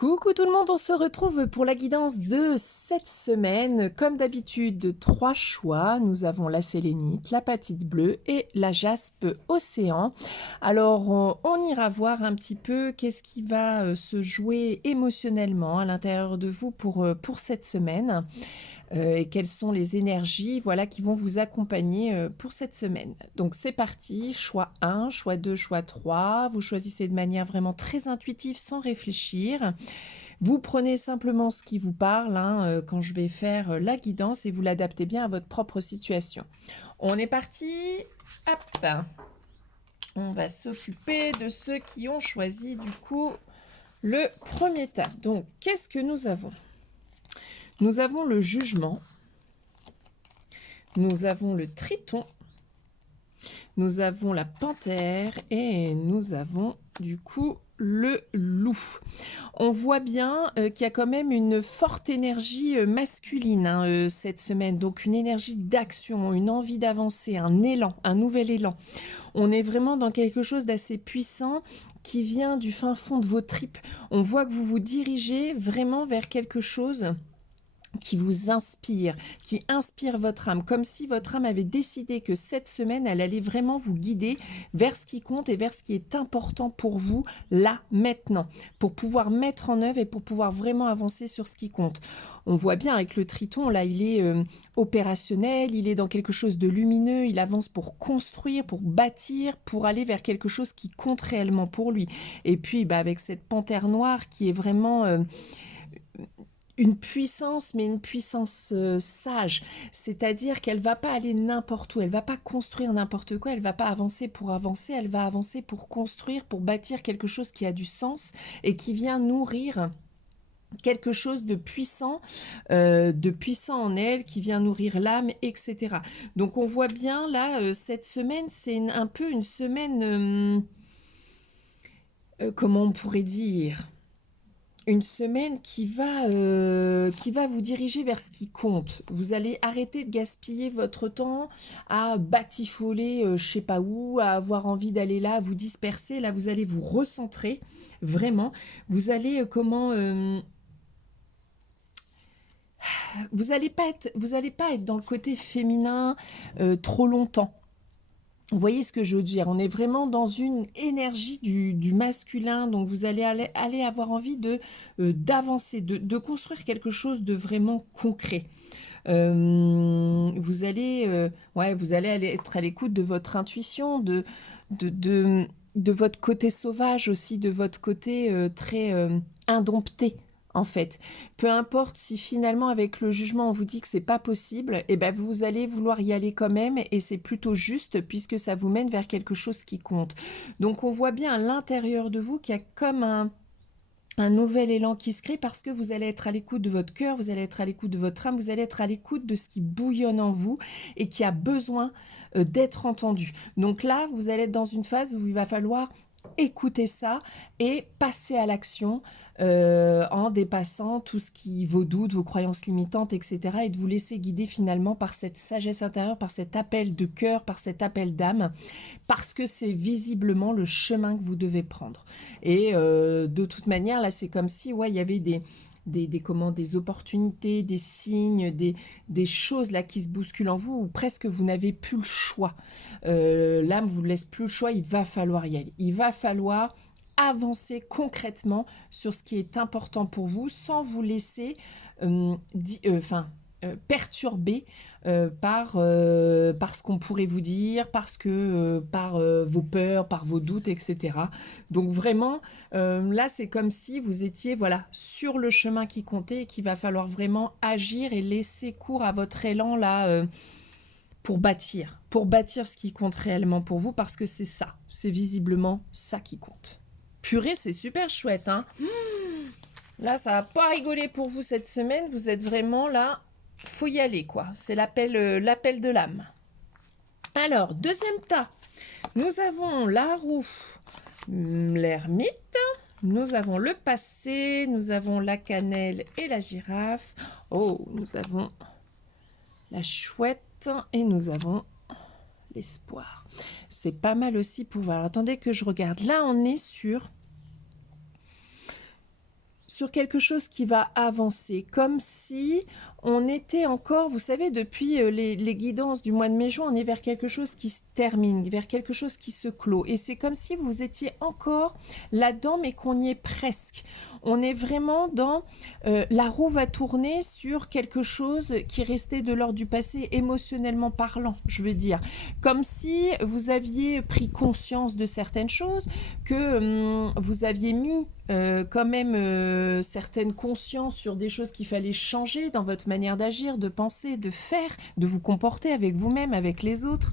Coucou tout le monde, on se retrouve pour la guidance de cette semaine. Comme d'habitude, 3 choix. Nous avons la sélénite, la l'apatite bleue et la jaspe océan. Alors, on ira voir un petit peu qu'est-ce qui va se jouer émotionnellement à l'intérieur de vous pour cette semaine. Et quelles sont les énergies voilà, qui vont vous accompagner pour cette semaine. Donc c'est parti, choix 1, choix 2, choix 3. Vous choisissez de manière vraiment très intuitive sans réfléchir. Vous prenez simplement ce qui vous parle quand je vais faire la guidance et vous l'adaptez bien à votre propre situation. On est parti. Hop. On va s'occuper de ceux qui ont choisi du coup le premier tas. Donc qu'est-ce que nous avons ? Nous avons le jugement, nous avons le triton, nous avons la panthère et nous avons du coup le loup. On voit bien qu'il y a quand même une forte énergie masculine cette semaine, donc une énergie d'action, une envie d'avancer, un élan, un nouvel élan. On est vraiment dans quelque chose d'assez puissant qui vient du fin fond de vos tripes. On voit que vous vous dirigez vraiment vers quelque chose qui vous inspire, qui inspire votre âme, comme si votre âme avait décidé que cette semaine, elle allait vraiment vous guider vers ce qui compte et vers ce qui est important pour vous, là, maintenant, pour pouvoir mettre en œuvre et pour pouvoir vraiment avancer sur ce qui compte. On voit bien avec le triton, là, il est opérationnel, il est dans quelque chose de lumineux, il avance pour construire, pour bâtir, pour aller vers quelque chose qui compte réellement pour lui. Et puis, avec cette panthère noire qui est vraiment... une puissance, mais une puissance sage, c'est-à-dire qu'elle va pas aller n'importe où, elle va pas construire n'importe quoi, elle va pas avancer pour avancer, elle va avancer pour construire, pour bâtir quelque chose qui a du sens et qui vient nourrir quelque chose de puissant en elle, qui vient nourrir l'âme, etc. Donc on voit bien là, cette semaine, c'est un peu une semaine, comment on pourrait dire, une semaine qui va vous diriger vers ce qui compte. Vous allez arrêter de gaspiller votre temps à batifoler je sais pas où, à avoir envie d'aller là, à vous disperser. Là, vous allez vous recentrer, vraiment. Vous allez vous allez pas être dans le côté féminin trop longtemps. Vous voyez ce que je veux dire? On est vraiment dans une énergie du masculin, donc vous allez aller avoir envie d'avancer, de construire quelque chose de vraiment concret. Vous allez être à l'écoute de votre intuition, de, de, de votre côté sauvage aussi, de votre côté très indompté. En fait, peu importe si finalement avec le jugement on vous dit que c'est pas possible, et ben vous allez vouloir y aller quand même et c'est plutôt juste puisque ça vous mène vers quelque chose qui compte. Donc on voit bien à l'intérieur de vous qu'il y a comme un nouvel élan qui se crée parce que vous allez être à l'écoute de votre cœur, vous allez être à l'écoute de votre âme, vous allez être à l'écoute de ce qui bouillonne en vous et qui a besoin d'être entendu. Donc là, vous allez être dans une phase où il va falloir écouter ça et passer à l'action en dépassant tout ce qui vos doutes, vos croyances limitantes, etc. et de vous laisser guider finalement par cette sagesse intérieure, par cet appel de cœur, par cet appel d'âme, parce que c'est visiblement le chemin que vous devez prendre. Et de toute manière, là, c'est comme si il y avait des opportunités, des signes, des choses là qui se bousculent en vous, ou presque vous n'avez plus le choix. L'âme vous laisse plus le choix, il va falloir y aller. Il va falloir avancer concrètement sur ce qui est important pour vous, sans vous laisser perturber par ce qu'on pourrait vous dire, par vos peurs, par vos doutes, etc. Donc vraiment, là, c'est comme si vous étiez sur le chemin qui comptait et qu'il va falloir vraiment agir et laisser cours à votre élan là pour bâtir ce qui compte réellement pour vous, parce que c'est visiblement ça qui compte. Purée, c'est super chouette, hein. Là, ça va pas rigoler pour vous cette semaine, vous êtes vraiment là, faut y aller quoi, c'est l'appel de l'âme. Alors, deuxième tas, nous avons la roue, l'ermite, nous avons le passé, nous avons la cannelle et la girafe. Oh, nous avons la chouette et nous avons l'espoir. C'est pas mal aussi pour voir. Attendez que je regarde. Là, on est sur sur quelque chose qui va avancer, comme si on était encore, vous savez, depuis les guidances du mois de mai-juin, on est vers quelque chose qui se termine, vers quelque chose qui se clôt. Et c'est comme si vous étiez encore là-dedans, mais qu'on y est presque. On est vraiment dans la roue va tourner sur quelque chose qui restait de l'ordre du passé, émotionnellement parlant, je veux dire. Comme si vous aviez pris conscience de certaines choses, que vous aviez mis quand même certaines consciences sur des choses qu'il fallait changer dans votre manière d'agir, de penser, de faire, de vous comporter avec vous-même, avec les autres.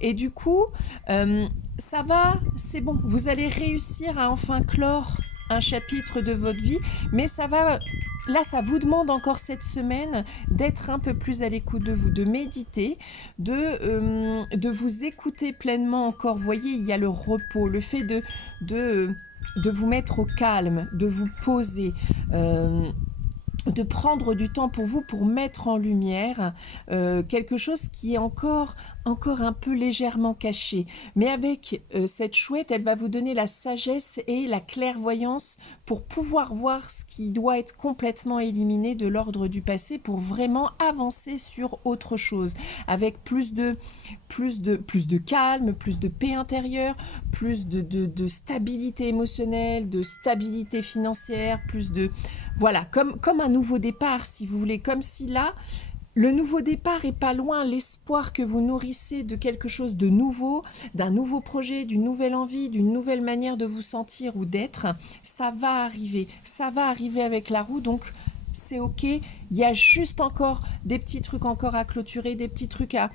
Et du coup, ça va, c'est bon. Vous allez réussir à enfin clore un chapitre de votre vie, mais ça va, là ça vous demande encore cette semaine d'être un peu plus à l'écoute de vous, de méditer, de vous écouter pleinement encore. Vous voyez, il y a le repos, le fait de vous mettre au calme, de vous poser, de prendre du temps pour vous, pour mettre en lumière quelque chose qui est encore un peu légèrement caché. Mais avec cette chouette, elle va vous donner la sagesse et la clairvoyance pour pouvoir voir ce qui doit être complètement éliminé de l'ordre du passé pour vraiment avancer sur autre chose, avec plus de calme, plus de paix intérieure, plus de stabilité émotionnelle, de stabilité financière, plus de... Voilà, comme un nouveau départ, si vous voulez, comme si là, le nouveau départ est pas loin, l'espoir que vous nourrissez de quelque chose de nouveau, d'un nouveau projet, d'une nouvelle envie, d'une nouvelle manière de vous sentir ou d'être, ça va arriver avec la roue, donc c'est ok, il y a juste encore des petits trucs encore à clôturer, des petits trucs à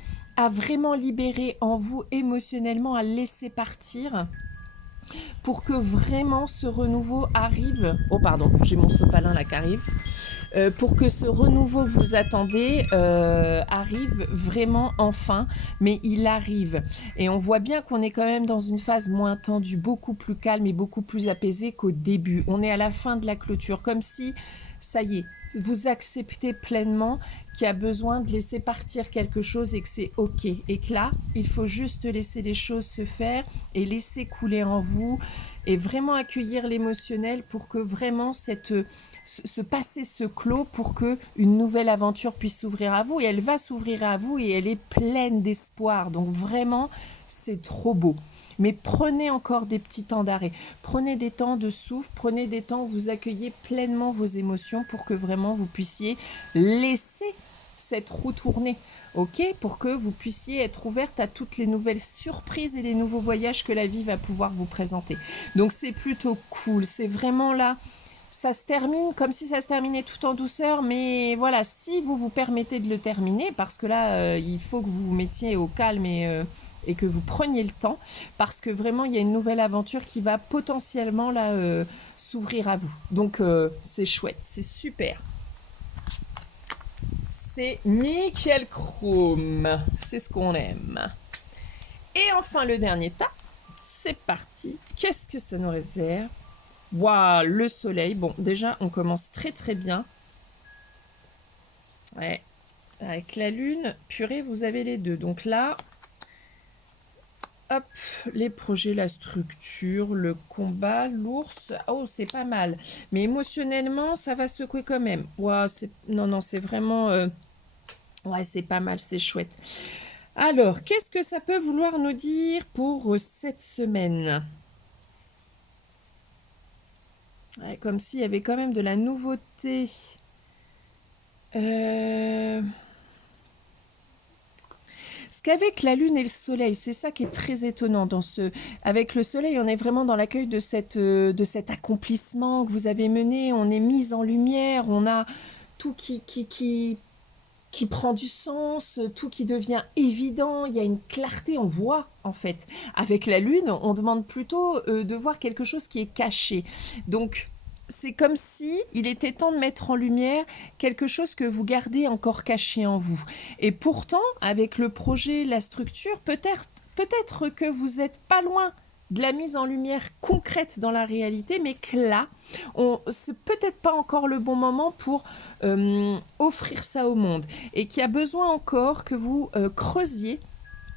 vraiment libérer en vous émotionnellement, à laisser partir, pour que vraiment ce renouveau arrive. Oh pardon, j'ai mon sopalin là qui arrive. Pour que ce renouveau que vous attendez arrive vraiment enfin, mais il arrive. Et on voit bien qu'on est quand même dans une phase moins tendue, beaucoup plus calme et beaucoup plus apaisée qu'au début. On est à la fin de la clôture, comme si, ça y est, vous acceptez pleinement qu'il y a besoin de laisser partir quelque chose et que c'est ok. Et que là, il faut juste laisser les choses se faire et laisser couler en vous et vraiment accueillir l'émotionnel pour que vraiment ce passé se clôt pour que une nouvelle aventure puisse s'ouvrir à vous. Et elle va s'ouvrir à vous et elle est pleine d'espoir. Donc vraiment, c'est trop beau. Mais prenez encore des petits temps d'arrêt. Prenez des temps de souffle, prenez des temps où vous accueillez pleinement vos émotions pour que vraiment vous puissiez laisser cette roue tourner. Ok, pour que vous puissiez être ouverte à toutes les nouvelles surprises et les nouveaux voyages que la vie va pouvoir vous présenter. Donc c'est plutôt cool. C'est vraiment là... Ça se termine comme si ça se terminait tout en douceur, mais voilà, si vous vous permettez de le terminer, parce que là, il faut que vous vous mettiez au calme et que vous preniez le temps, parce que vraiment, il y a une nouvelle aventure qui va potentiellement là s'ouvrir à vous. Donc, c'est chouette, c'est super. C'est nickel chrome, c'est ce qu'on aime. Et enfin, le dernier tas, c'est parti. Qu'est-ce que ça nous réserve ? Waouh, le soleil. Bon, déjà, on commence très très bien. Ouais, avec la lune, purée, vous avez les deux. Donc là, hop, les projets, la structure, le combat, l'ours. Oh, c'est pas mal. Mais émotionnellement, ça va secouer quand même. Waouh, non, c'est vraiment... Ouais, c'est pas mal, c'est chouette. Alors, qu'est-ce que ça peut vouloir nous dire pour cette semaine ? Ouais, comme s'il y avait quand même de la nouveauté. Parce qu'avec la lune et le soleil, c'est ça qui est très étonnant. Avec le soleil, on est vraiment dans l'accueil de cet accomplissement que vous avez mené. On est mis en lumière, on a tout qui prend du sens, tout qui devient évident, il y a une clarté, on voit en fait. Avec la lune, on demande plutôt de voir quelque chose qui est caché. Donc, c'est comme si il était temps de mettre en lumière quelque chose que vous gardez encore caché en vous. Et pourtant, avec le projet, la structure, peut-être que vous n'êtes pas loin de la mise en lumière concrète dans la réalité, mais que là, c'est peut-être pas encore le bon moment pour offrir ça au monde et qu'il y a besoin encore que vous creusiez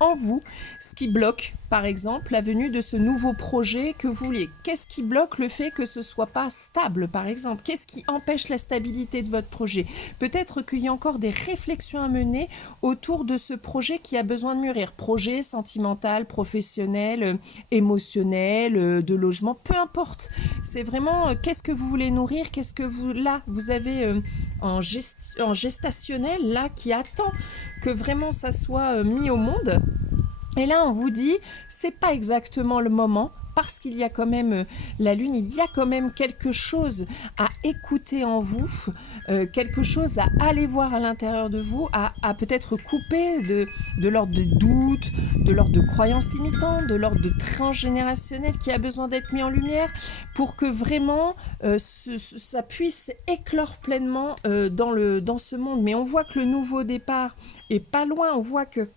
en vous ce qui bloque, par exemple, la venue de ce nouveau projet que vous vouliez. Qu'est-ce qui bloque le fait que ce soit pas stable, par exemple? Qu'est-ce qui empêche la stabilité de votre projet? Peut-être qu'il y a encore des réflexions à mener autour de ce projet qui a besoin de mûrir. Projet sentimental, professionnel, émotionnel, de logement, peu importe. C'est vraiment qu'est-ce que vous voulez nourrir, qu'est-ce que vous avez en gestationnel, là, qui attend que vraiment ça soit mis au monde. Et là, on vous dit, c'est pas exactement le moment, parce qu'il y a quand même la lune, il y a quand même quelque chose à écouter en vous, quelque chose à aller voir à l'intérieur de vous, à peut-être couper de l'ordre de doutes, de l'ordre de croyances limitantes, de l'ordre de transgénérationnel qui a besoin d'être mis en lumière pour que vraiment ça puisse éclore pleinement dans ce monde. Mais on voit que le nouveau départ est pas loin, on voit que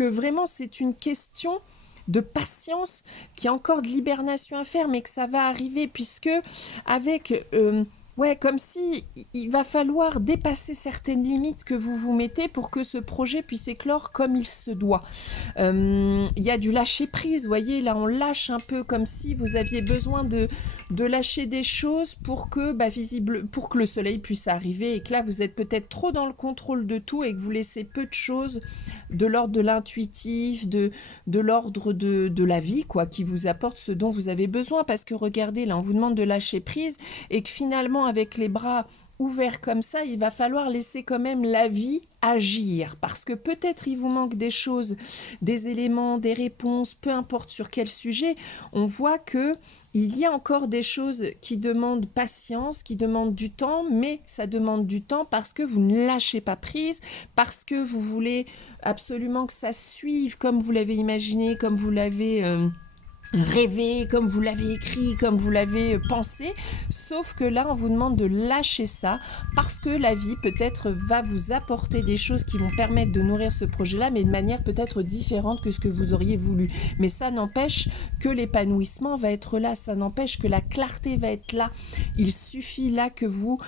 vraiment c'est une question de patience, qu'il y a encore de l'hibernation à faire, mais que ça va arriver, puisque avec ouais, comme si il va falloir dépasser certaines limites que vous vous mettez pour que ce projet puisse éclore comme il se doit. Il y a du lâcher prise, vous voyez, là on lâche un peu comme si vous aviez besoin de lâcher des choses pour que, pour que le soleil puisse arriver, et que là vous êtes peut-être trop dans le contrôle de tout et que vous laissez peu de choses de l'ordre de l'intuitif, de l'ordre de la vie, quoi, qui vous apporte ce dont vous avez besoin. Parce que regardez, là on vous demande de lâcher prise, et que finalement avec les bras ouverts comme ça, il va falloir laisser quand même la vie agir, parce que peut-être il vous manque des choses, des éléments, des réponses, peu importe sur quel sujet. On voit que il y a encore des choses qui demandent patience, qui demandent du temps, mais ça demande du temps parce que vous ne lâchez pas prise, parce que vous voulez absolument que ça suive comme vous l'avez imaginé, comme vous l'avez rêvé, comme vous l'avez écrit, comme vous l'avez pensé, sauf que là on vous demande de lâcher ça parce que la vie peut-être va vous apporter des choses qui vont permettre de nourrir ce projet-là, mais de manière peut-être différente que ce que vous auriez voulu. Mais ça n'empêche que l'épanouissement va être là, ça n'empêche que la clarté va être là. Il suffit là que vous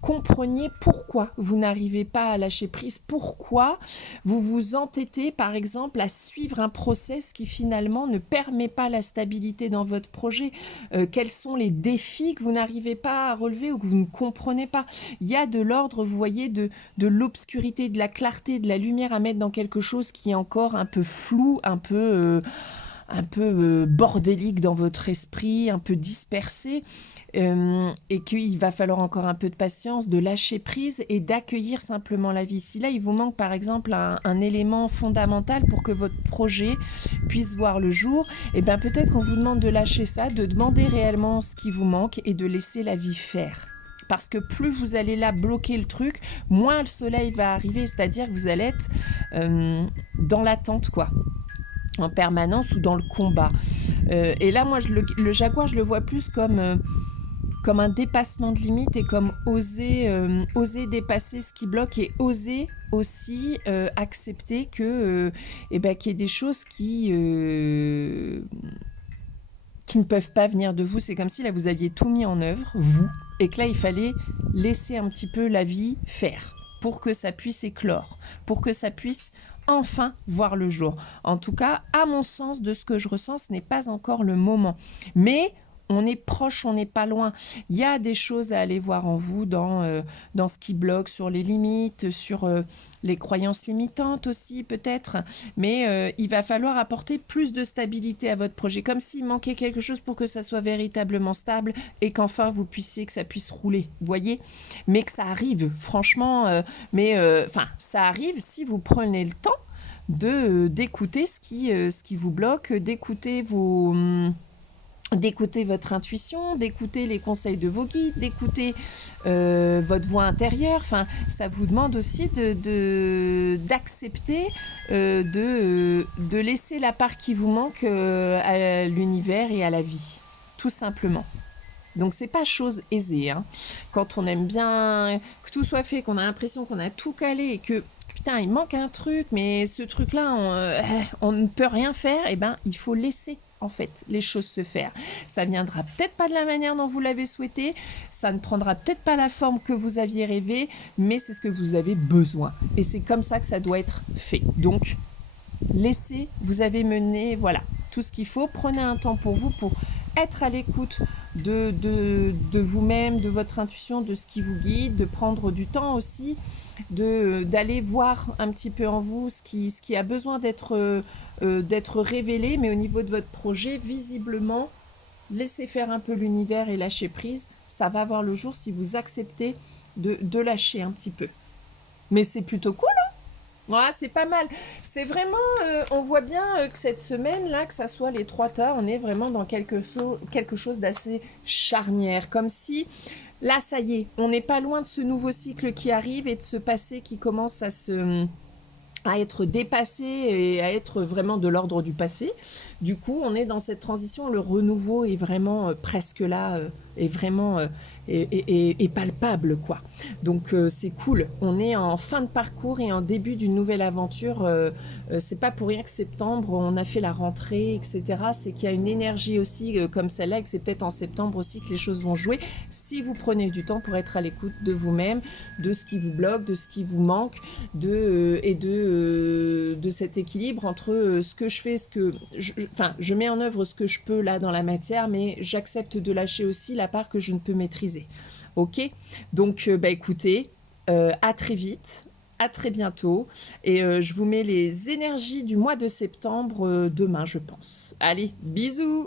compreniez pourquoi vous n'arrivez pas à lâcher prise, pourquoi vous vous entêtez par exemple à suivre un process qui finalement ne permet pas la stabilité dans votre projet, quels sont les défis que vous n'arrivez pas à relever ou que vous ne comprenez pas. Il y a de l'ordre, vous voyez, de l'obscurité, de la clarté, de la lumière à mettre dans quelque chose qui est encore un peu flou, un peu bordélique dans votre esprit, un peu dispersé, et qu'il va falloir encore un peu de patience, de lâcher prise et d'accueillir simplement la vie. Si là, il vous manque par exemple un élément fondamental pour que votre projet puisse voir le jour, et bien peut-être qu'on vous demande de lâcher ça, de demander réellement ce qui vous manque et de laisser la vie faire. Parce que plus vous allez là bloquer le truc, moins le soleil va arriver, c'est-à-dire que vous allez être dans l'attente, quoi, en permanence, ou dans le combat. Et là, moi, le jaguar, je le vois plus comme un dépassement de limite, et comme oser dépasser ce qui bloque, et oser aussi accepter que qu'il y ait des choses qui ne peuvent pas venir de vous. C'est comme si là vous aviez tout mis en œuvre, vous, et que là il fallait laisser un petit peu la vie faire pour que ça puisse éclore, pour que ça puisse enfin voir le jour. En tout cas, à mon sens, de ce que je ressens, ce n'est pas encore le moment. Mais on est proche, on n'est pas loin. Il y a des choses à aller voir en vous dans ce qui bloque, sur les limites, sur les croyances limitantes aussi peut-être. Mais il va falloir apporter plus de stabilité à votre projet, comme s'il manquait quelque chose pour que ça soit véritablement stable et qu'enfin que ça puisse rouler, vous voyez. Mais que ça arrive, franchement. Ça arrive si vous prenez le temps d'écouter ce qui vous bloque, d'écouter votre intuition, d'écouter les conseils de vos guides, d'écouter votre voix intérieure. Enfin, ça vous demande aussi d'accepter, de laisser la part qui vous manque à l'univers et à la vie, tout simplement. Donc c'est pas chose aisée, hein. Quand on aime bien que tout soit fait, qu'on a l'impression qu'on a tout calé et que il manque un truc, mais ce truc-là, on ne peut rien faire, et il faut laisser en fait, les choses se faire. Ça viendra peut-être pas de la manière dont vous l'avez souhaité, ça ne prendra peut-être pas la forme que vous aviez rêvé, mais c'est ce que vous avez besoin. Et c'est comme ça que ça doit être fait. Donc, laissez, vous avez mené, voilà, tout ce qu'il faut. Prenez un temps pour vous, pour être à l'écoute de vous-même, de votre intuition, de ce qui vous guide, de prendre du temps aussi, d'aller voir un petit peu en vous ce qui a besoin d'être révélé, mais au niveau de votre projet, visiblement, laissez faire un peu l'univers et lâcher prise, ça va voir le jour si vous acceptez de lâcher un petit peu. Mais c'est plutôt cool, hein. Ouais, c'est pas mal. C'est vraiment, on voit bien que cette semaine-là, que ça soit les 3 tas, on est vraiment dans quelque chose d'assez charnière. Comme si, là, ça y est, on n'est pas loin de ce nouveau cycle qui arrive et de ce passé qui commence à être dépassé et à être vraiment de l'ordre du passé. Du coup, on est dans cette transition, le renouveau est vraiment presque là, est vraiment est palpable, quoi. Donc c'est cool, on est en fin de parcours et en début d'une nouvelle aventure. C'est pas pour rien que septembre, on a fait la rentrée, etc. C'est qu'il y a une énergie aussi comme celle-là et que c'est peut-être en septembre aussi que les choses vont jouer, si vous prenez du temps pour être à l'écoute de vous-même, de ce qui vous bloque, de ce qui vous manque, de cet équilibre entre ce que je fais, je mets en œuvre ce que je peux là dans la matière, mais j'accepte de lâcher aussi la part que je ne peux maîtriser. Ok? Donc, écoutez, à très vite, à très bientôt, et je vous mets les énergies du mois de septembre demain, je pense. Allez, bisous!